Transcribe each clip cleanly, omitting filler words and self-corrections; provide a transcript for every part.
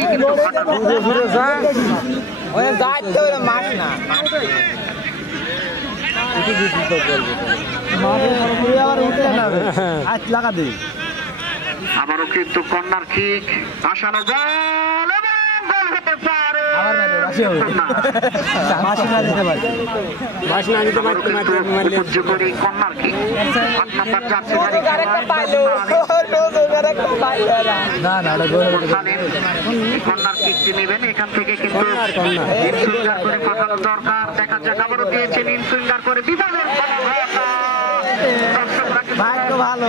সাইডে কিন্তু মাছ না আবারও কিন্তু কর্নার কিক আসানো গোল গোল হতে পারে কর্নার কিক 8 নম্বর জার্সিধারী কর্নার কিকটি নেবেন এখান থেকে কিন্তু ইনসুইঙ্গার করে পাঠানো দরকার দেখা যাক আবারও দিয়েছেন ইনসুইঙ্গার করে বিভাজন ভালো ভালো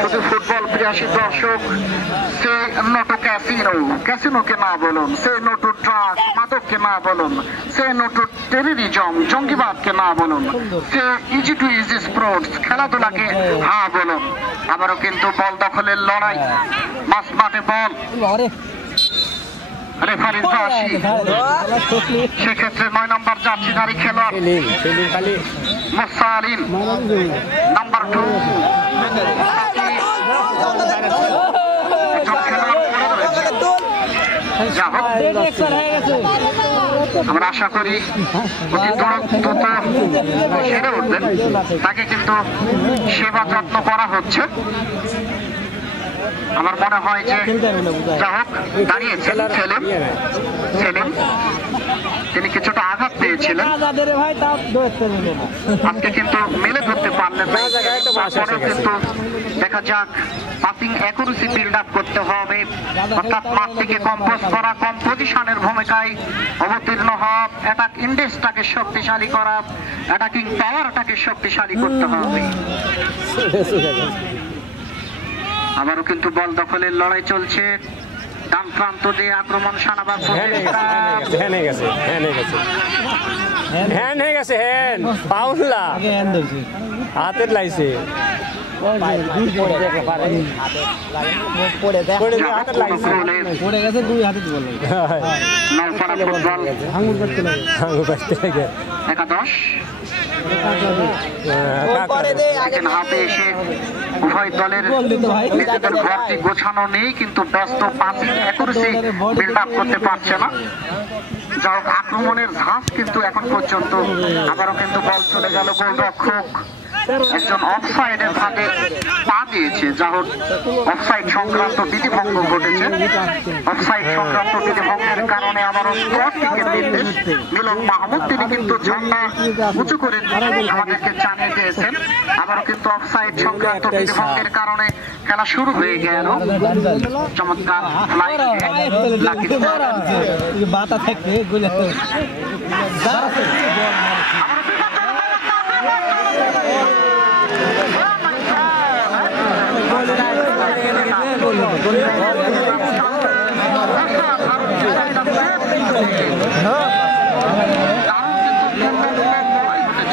কিন্তু ফুটবল প্রিয়াসী দর্শক সে নোটো ক্যাসিনোকে না বলুন, সে নোটো ড্রাগস মাদককে না বলুন, সে নোটো টেররিজম জঙ্গিবাদকে না বলুন, সে ইজি টু ইজি স্পোর্টস খেলাধুলাকে হ্যাঁ বলুন। আবারও কিন্তু বল দখলের লড়াই, মাঝ মাঠে বল রেফারির বাঁশি, সেক্ষেত্রে 9 নম্বর জার্সিধারী খেলোয়াড় মোসালিন, নাম্বার 2 আমরা আশা করি সেরে উঠবেন, তাকে কিন্তু সেবা যত্ন করা হচ্ছে। আমার মনে হয় যে যা হোক দাঁড়িয়েছেন সেলিম, তিনি কিছুটা আঘাত পেয়েছিলেন, আজকে কিন্তু মেলে ধরতে পারলেন না। কিন্তু দেখা যাক পাসিং অ্যাকুরেসি বিল্ড আপ করতে হবে, অর্থাৎ মাঠ থেকে কম্পোজ করা, কম্পোজিশনের ভূমিকায় অবতীর্ণ হওয়া, অ্যাটাক ইন্ডেক্সটাকে শক্তিশালী করা, অ্যাটাকিং পাওয়ারটাকে শক্তিশালী করতে হবে। আবারও কিন্তু বল দখলের লড়াই চলছে, ডান প্রান্ত দিয়ে আক্রমণ শানাবার হাতের লাইছে একাদশ হাতে এসে উভয় দলের নিজেদের ঘরটি গোছানো নেই, কিন্তু ব্যস্ত পাসিং অ্যাকুরেসি বিল্ড আপ করতে পারছে না। যা হোক আক্রমণের ঝাঁজ কিন্তু এখন পর্যন্ত। আবারও কিন্তু বল চলে গেল গোলরক্ষক একজন অফসাইডের ফাঁদে পা দিয়েছে, যা হোক অফসাইড সংক্রান্ত বিধিভঙ্গ ঘটেছে। অফসাইড সংক্রান্ত বিধিভঙ্গের কারণে আবারও স্কোয়াডটিকে নির্দেশ মিলন মাহমুদ, তিনি কিন্তু ঝান্ডা উঁচু করে আমাদেরকে জানিয়ে দিয়েছেন। আবারও কিন্তু অফসাইড সংক্রান্ত বিধিভঙ্গের কারণে খেলা শুরু হয়ে গেল। চমৎকার বাতা থাকবে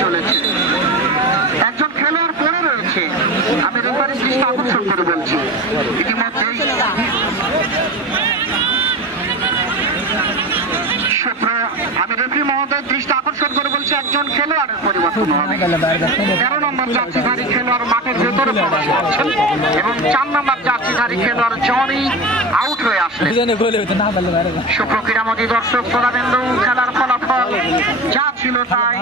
চলেছে, একজন খেলোয়াড় পড়ে রয়েছে। আমি রেফারির দৃষ্টি আকর্ষণ করে বলছি, ইতিমধ্যেই আমি রেফারি মহোদয়ের দৃষ্টি আকর্ষণ করে বলছি একজন খেলোয়াড়ের পরিবর্তন হবে। 13 নম্বর জার্সিধারী খেলোয়াড় মাঠের ভেতরে প্রবেশ করছেন এবং 4 নম্বর জার্সিধারী খেলোয়াড় জনি আউট হয়ে আসলেন। সুপ্রক্রীড়ামোদী দর্শক শ্রোতাবৃন্দ, খেলার ফলাফল যা ছিল তাই।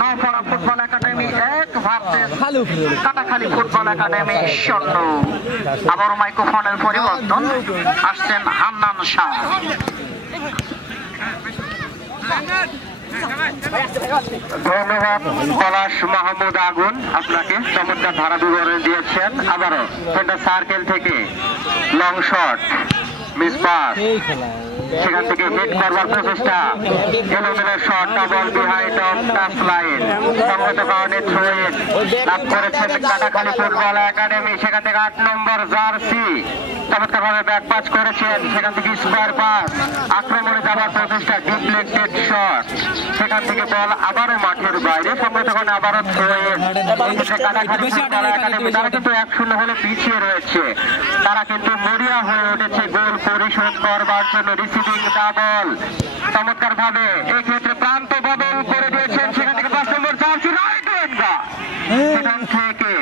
Naopara football academy 1 versus Katakhali football academy 0। আবারও মাইক্রোফোনের পরিবর্তন, আসছেন হান্নান শাহ। ধন্যবাদ পলাশ মাহমুদ আগুন, আপনাকে চমৎকার ধারা বিবরণ দিয়েছেন। আবারও সেন্টার সার্কেল থেকে লং শট, মিস পাস, সেখান থেকে হিট করবার প্রচেষ্টা, এলোমেলো shot, double behind of touch line, সঙ্গত কারণে থ্রো ইন লাভ করেছেন কাটাখালী ফুটবল একাডেমি। সেখান থেকে 8 নম্বর জার্সি চমৎকারভাবে ব্যাক পাস করেছেন, সেখান থেকে স্কোয়ার পাস, আক্রমণে যাওয়ার প্রচেষ্টা, ডিফ্লেক্টেড শট, সেখান থেকে বল আবারও মাঠের বাইরে, সঙ্গত কারণে আবারও throw in. Katakhali football academy তারা কিন্তু 1-0 হলে পিছিয়ে রয়েছে, তারা কিন্তু মরিয়া হয়ে উঠেছে গোল পরিশোধ করবার জন্য। রিসিভিং ডাবল চমৎকার ভাবে এই ক্ষেত্রে প্রান্ত বদল করে দিয়েছেন, সেখান থেকে 5 নম্বর জার্সি রাইট উইঙ্গার, সেখান থেকে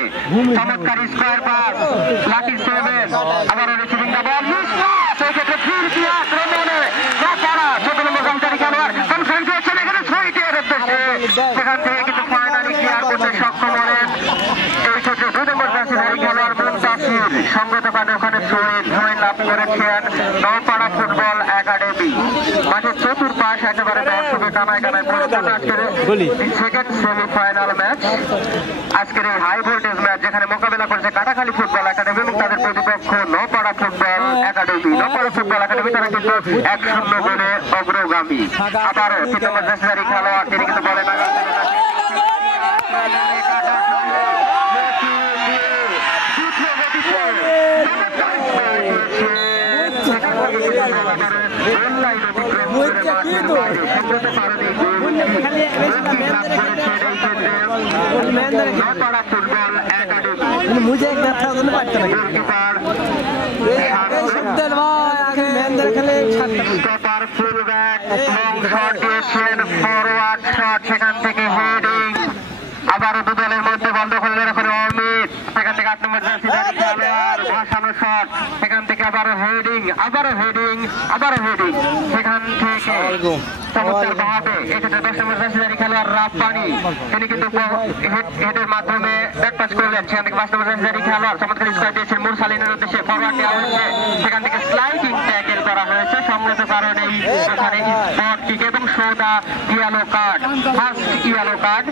চমৎকার স্কোয়ার পাস, লাকি 7 আবারও রিসিভিং ডাবল, সেই ক্ষেত্রে ফিরতি আক্রমণে নপাড়া 14 নম্বর জার্সি খেলোয়াড় কনফারেন্স হচ্ছেন এখানে ছয়টির উদ্দেশ্যে, সেখান থেকে কিন্তু ফাইনালি ক্লিয়ার করতে সক্ষম হলেন এই ক্ষেত্রে 2 নম্বর জার্সি খেলোয়াড় মুনতাসির। সঙ্গত কারণে ওখানে থ্রো-ইন লাভ করেছেন নপাড়া ফুটবল একাডেমি। মাঠের চতুর্পাশ একেবারে দর্শকের কানায় কানায় পরিণত আজকের সেকেন্ড সেমিফাইনাল ম্যাচ, আজকের এই হাই ভোল্টেজ ম্যাচ যেখানে মোকাবেলা করেছে কাটাখালী ফুটবল একাডেমি এবং তাদের প্রতিপক্ষ নপাড়া ফুটবল একাডেমি। নপাড়া ফুটবল একাডেমি তারা কিন্তু 1-0 গোলে অগ্রগামী। আবারও 3 নম্বর জার্সি খেলোয়াড় তিনি কিন্তু বলেন ফুটবল একাডেমি मुझे एक बैठा तो नहीं पड़ता সেখান থেকে হেডিং, আবারও 2 দলের মধ্যে বল দখল করে অমিত, সেখান থেকে 8 নম্বর জার্সি খেলোয়াড় ভাসানো শট, সেখান থেকে আবারও হেডিং, সেখান থেকে চমৎকার ভাবে এক্ষেত্রে 10 নম্বর জার্সি খেলোয়াড় রাব্বানি তিনি কিন্তু হেডের মাধ্যমে ব্যাক পাস করলেন, সেখান থেকে 5 নম্বর জার্সি খেলোয়াড় চমৎকার স্কোয়ার দিয়েছেন মুরসালিনের উদ্দেশ্যে, ফরওয়ার্ড দেওয়া হয়েছে, সেখান থেকে স্লাইডিং ট্যাকেল করা হয়েছে, সংগত কারণে এখানে স্পট কিক এবং সোদা yellow card, first yellow card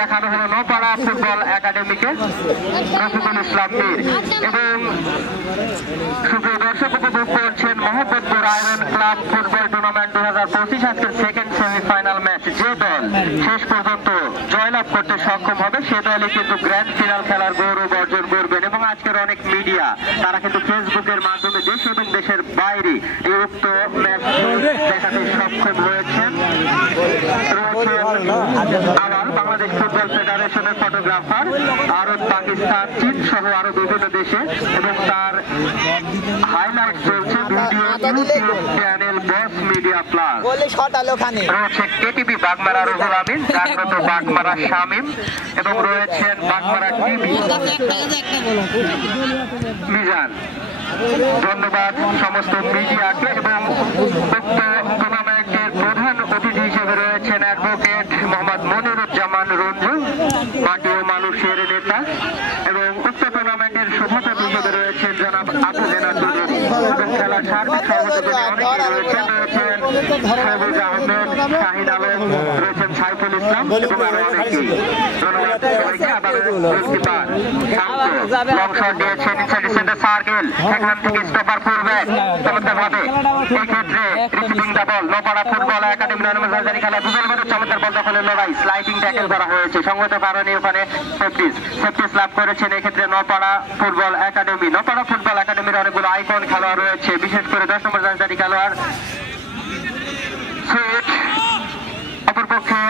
দেখানো হলো নপাড়া ফুটবল একাডেমিকে রফিকুল ইসলাম মীর। এবং সুপ্রিয় দর্শক উপভোগ করছেন Mohammadpur iron club football tournament 2025 আজকের সেকেন্ড সেমিফাইনাল ম্যাচ। যে দল শেষ পর্যন্ত জয়লাভ করতে সক্ষম হবে সে দলই কিন্তু গ্র্যান্ড ফিনাল খেলার গৌরব অর্জন করবেন। এবং আজকের অনেক মিডিয়া তারা কিন্তু ফেসবুকের মাধ্যমে দেশ এবং দেশের বাইরে এই উক্ত ম্যাচ দেখাতে সক্ষম হয়েছেন। আবার বাংলাদেশ ফুটবল ফেডারেশনের ফটোগ্রাফার, ভারত, পাকিস্তান, চীন সহ আরো বিভিন্ন দেশে, এবং তার হাইলাইট চলছে ভিডিও ইউটিউব চ্যানেল বস মিডিয়া প্লাস। রয়েছে কেটিভি বাগমারা রুহুল আমিন, জাগ্রত বাগমারা শামীম, এবং রয়েছেন বাগমারা টিভি মিজান। ধন্যবাদ সমস্ত মিডিয়াকে। এবং উক্ত টুর্নামেন্টের প্রধান অতিথি হিসেবে রয়েছেন অ্যাডভোকেট মোহাম্মদ মনিরুজ্জামান রঞ্জু, মাটি ও মানুষের নেতা, এবং উক্ত টুর্নামেন্টের সভাপতি হিসেবে রয়েছেন জনাব আবু জেনা চৌধুরী, এবং খেলার সার্বিক সভাপতি অনেকে রয়েছেন সবুজ আহমেদ, শাহিন আলম, রয়েছেন সাইফুল ইসলাম এবং আরো অনেকেই। ধন্যবাদ সবাইকে। আবার গোলকিপার শান্ত লং শট দিয়েছেন ইনসাইড সেন্টার সার্কেল, সেখান থেকে স্টপার ফুলব্যাক চমৎকারভাবে এই ক্ষেত্রে receiving double Napara football academy normal খেলা দুজনের মধ্যে চমৎকার বল দখলের লড়াই, স্লাইডিং ট্যাকেল করা হয়েছে, সংগত কারণে ওখানে সেফটিস লাভ করেছেন এক্ষেত্রে নপাড়া ফুটবল একাডেমি। নপাড়া ফুটবল একাডেমির অনেকগুলো আইকন খেলোয়াড় রয়েছে, বিশেষ করে 10 নম্বর জার্সি খেলোয়াড় সুইট, অপরপক্ষে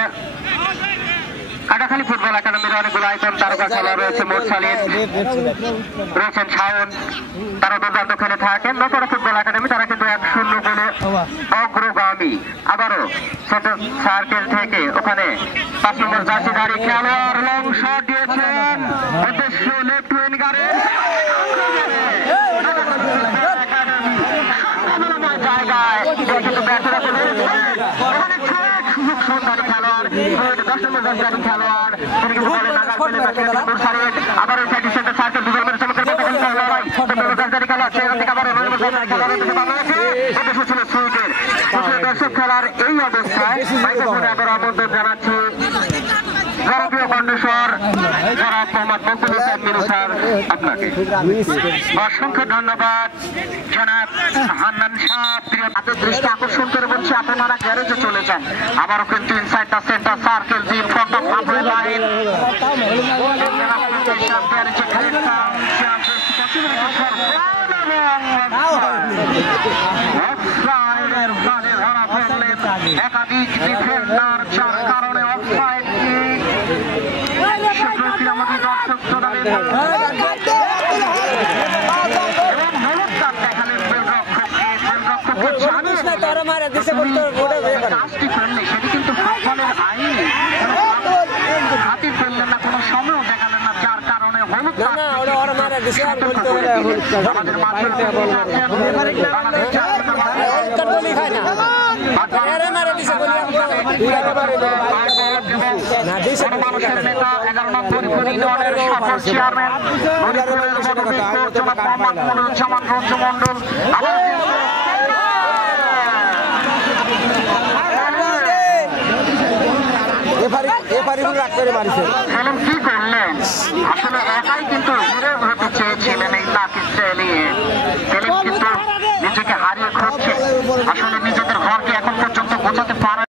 কাটাখালী ফুটবল একাডেমির অনেকগুলো আইকন তারকা খেলোয়াড় রয়েছে, মোরসালিন রয়েছেন, শাওন, তারা দুর্দান্ত খেলে থাকেন। নপাড়া ফুটবল একাডেমি তারা কিন্তু 1-0 গোলে অগ্রগামী। আবারও সেন্টার সার্কেল থেকে ওখানে 5 নম্বর জার্সিধারী খেলোয়াড় লং শট দিয়েছেন, উদ্দেশ্য লেফট উইঙ্গারের জায়গায় কিন্তু ব্যাটারা চলে সুযোগ সুন্দরী খেলোয়াড় 10 নম্বর জার্সি খেলোয়াড় তিনি কিন্তু বলে নাগাল ফেলে মুরসালিন, আবার ওই সাইডে সেন্টার সার্কেল দুজন মিলে চমৎকার লড়াই, খেলোয়াড় সেখান থেকে আবার দর্শক খেলার এই অবস্থায় মাইক্রোফোনে আবার আমন্ত্রণ জানাচ্ছি জনপ্রিয় কণ্ঠস্বর যারা মোহাম্মদ মকবুল হোসেন মিনু স্যার আপনাকে অসংখ্য ধন্যবাদ জনাব হান্নান সাহেব। প্রিয় তাদের দৃষ্টি আকর্ষণ করে বলছি আপনারা গ্যারেজে চলে যান। আবারও কিন্তু inside the centre circle G front of halfway line একাধিক ডিফেন্ডার যার কারণে অফসাইড আমাদের দর্শক শ্রোতাদের সেটি কিন্তু ফুটবলের আইন হাতি ফেললেন না, কোনো সময় দেখালেন না, যার কারণে হলুদ আমাদের মাঝে মানুষের নেতা 11 নম্বর ইউনিয়নের সফল চেয়ারম্যান মোহাম্মদ রঞ্জুমন্ডল কি করলেন? আসলে একাই কিন্তু হিরো হতে চেয়েছিলেন এই লাকি চালিয়ে, কিন্তু নিজেকে হারিয়ে খুঁজছে। আসলে নিজেদের ঘরকে এখন পর্যন্ত বোঝাতে পারে